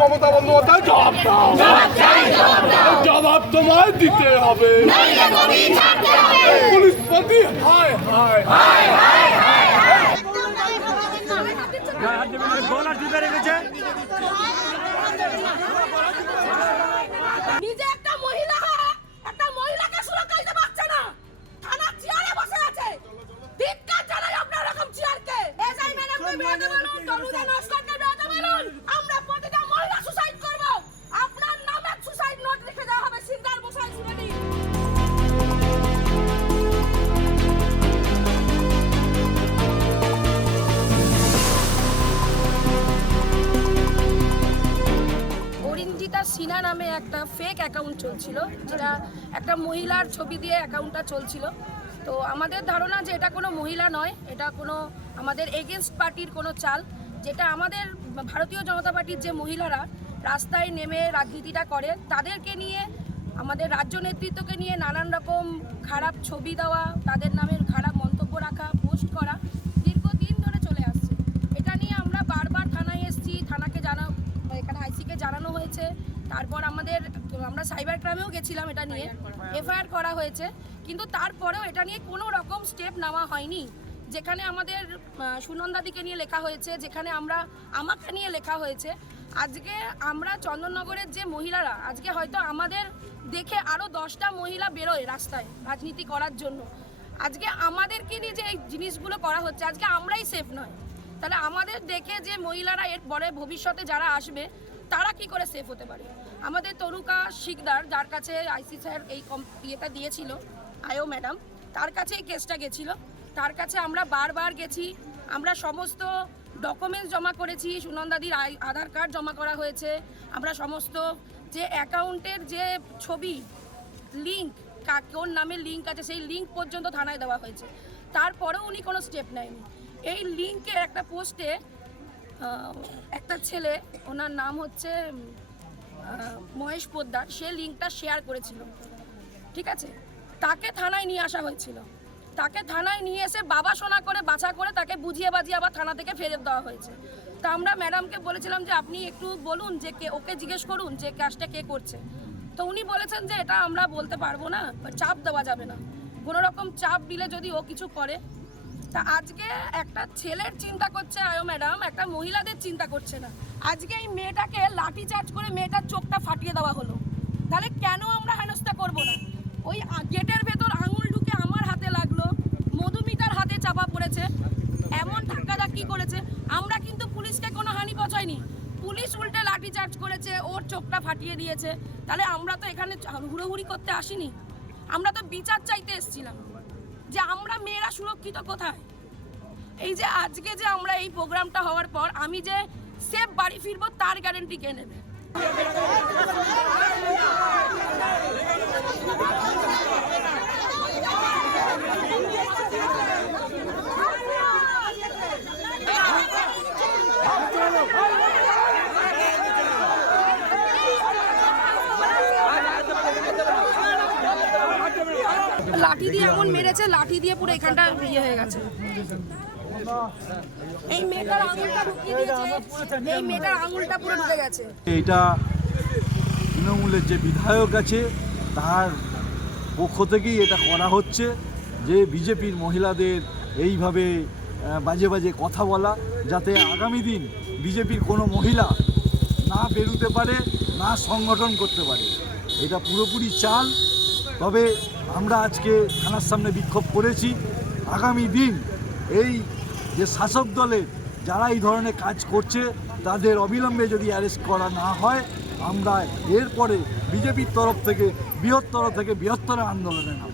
মমতা বন্দ্যোপাধ্যায় জবাব তোমায় দিতে হবে। পুলিশ প্রতি হায় হায় নিজে একটা মহিলা একটা মহিলাকে সুরক্ষা দিতে পারছে না, থানা চেয়ারে বসে আছে। ধিক্কার জানাই আপনার এরকম চেয়ারকে। এসআই ম্যাডামকে বেরোতে বলুন, তরুণা নস্করকে বেরোতে বলুন। আমরা প্রতিটা মহিলা সুসাইড করব, আপনার নামে সুসাইড নোট লিখে দেওয়া হবে। সিঙ্গার বসাই শুনে দিন। সিনা নামে একটা ফেক অ্যাকাউন্ট চলছিল, যেটা একটা মহিলার ছবি দিয়ে অ্যাকাউন্টটা চলছিল। তো আমাদের ধারণা যে এটা কোনো মহিলা নয়, এটা কোনো আমাদের এগেনস্ট পার্টির কোনো চাল, যেটা আমাদের ভারতীয় জনতা পার্টির যে মহিলারা রাস্তায় নেমে রাজনীতিটা করে তাদেরকে নিয়ে, আমাদের রাজ্য নেতৃত্বকে নিয়ে নানান রকম খারাপ ছবি দেওয়া, তাদের নামের খারাপ মন্তব্য রাখা, পোস্ট করা দীর্ঘদিন ধরে চলে আসছে। এটা নিয়ে আমরা বারবার থানায় এসেছি, থানাকে এখানে আইসিকে জানানো হয়েছে। তারপর আমরা সাইবার ক্রাইমেও গেছিলাম, এটা নিয়ে এফআইআর করা হয়েছে, কিন্তু তারপরেও এটা নিয়ে কোনো রকম স্টেপ নেওয়া হয়নি। যেখানে আমাদের সুনন্দাদিকে নিয়ে লেখা হয়েছে, যেখানে আমাকে নিয়ে লেখা হয়েছে। আজকে আমরা চন্দননগরের যে মহিলারা, আজকে হয়তো আমাদের দেখে আরও 10টা মহিলা বেরোয় রাস্তায় রাজনীতি করার জন্য। আজকে আমাদেরকে নিয়ে যে এই জিনিসগুলো করা হচ্ছে, আজকে আমরাই সেফ নয়, তাহলে আমাদের দেখে যে মহিলারা এর পরে ভবিষ্যতে যারা আসবে তারা কি করে সেফ হতে পারে? আমাদের তরুকা শিকদার, যার কাছে আইসি স্যার এই ইয়েটা দিয়েছিল, আয়ো ম্যাডাম, তার কাছে এই কেসটা গেছিল। তার কাছে আমরা বারবার গেছি, আমরা সমস্ত ডকুমেন্টস জমা করেছি, সুনন্দাদির আধার কার্ড জমা করা হয়েছে, আমরা সমস্ত যে অ্যাকাউন্টের যে ছবি লিঙ্ক, কোন নামে লিঙ্ক আছে সেই লিঙ্ক পর্যন্ত থানায় দেওয়া হয়েছে। তারপরেও উনি কোনো স্টেপ নেয়নি। এই লিঙ্কের একটা পোস্টে একটা ছেলে, ওনার নাম হচ্ছে মহেশ পোদ্দার, সে লিঙ্কটা শেয়ার করেছিল, ঠিক আছে? তাকে থানায় নিয়ে আসা হয়েছিল, তাকে থানায় নিয়ে এসে বাবা শোনা করে বাছা করে তাকে বুঝিয়ে বাজিয়ে আবার থানা থেকে ফেরত দেওয়া হয়েছে। তা আমরা ম্যাডামকে বলেছিলাম যে আপনি একটু বলুন যে ওকে জিজ্ঞেস করুন যে কাজটা কে করছে। তো উনি বলেছেন যে এটা আমরা বলতে পারবো না, চাপ দেওয়া যাবে না, কোনো রকম চাপ দিলে যদি ও কিছু করে। তা আজকে একটা ছেলের চিন্তা করছে আয়ো ম্যাডাম, একটা মহিলাদের চিন্তা করছে না। আজকে এই মেয়েটাকে লাঠি চার্জ করে মেয়েটার চোখটা ফাটিয়ে দেওয়া হলো, তাহলে কেন আমরা হেনস্থা করবো না? ওই গেটের ভেতর আঙুল ঢুকে আমার হাতে লাগলো, মধুমিতার হাতে চাপা পড়েছে, এমন ধাক্কাধাক্কি করেছে, আমরা কিন্তু পুলিশকে কোনো হানি পৌঁছায়নি, পুলিশ উল্টে লাঠি চার্জ করেছে, ওর চোখটা ফাটিয়ে দিয়েছে। তাহলে আমরা তো এখানে হুড়োহুড়ি করতে আসিনি, আমরা তো বিচার চাইতে এসেছিলাম যে আমরা মেয়েরা সুরক্ষিত কোথায়। এই যে আজকে যে আমরা এই প্রোগ্রামটা হওয়ার পর আমি যে সেফ বাড়ি ফিরবো তার গ্যারান্টি কে নেবে? লাঠি দিয়ে এমন মেরেছে, লাঠি দিয়ে পুরো এখানটা ইয়ে হয়ে গেছে। এই মেয়েটার আঙুলটা ঢুকিয়ে দিয়েছে, এই মেয়েটার আঙুলটা পুরো ঢুকে গেছে। এইটা তৃণমূলের যে বিধায়ক আছে তার পক্ষ থেকেই এটা করা হচ্ছে, যে বিজেপির মহিলাদের এইভাবে বাজে বাজে কথা বলা, যাতে আগামী দিন বিজেপির কোনো মহিলা না বেরোতে পারে, না সংগঠন করতে পারে। এটা পুরোপুরি চাল। তবে আমরা আজকে থানার সামনে বিক্ষোভ করেছি। আগামী দিন এই যে শাসক দলের যারা এই ধরনের কাজ করছে তাদের অবিলম্বে যদি অ্যারেস্ট করা না হয়, আমরা এরপরে বিজেপির তরফ থেকে বৃহত্তর আন্দোলনে নামব।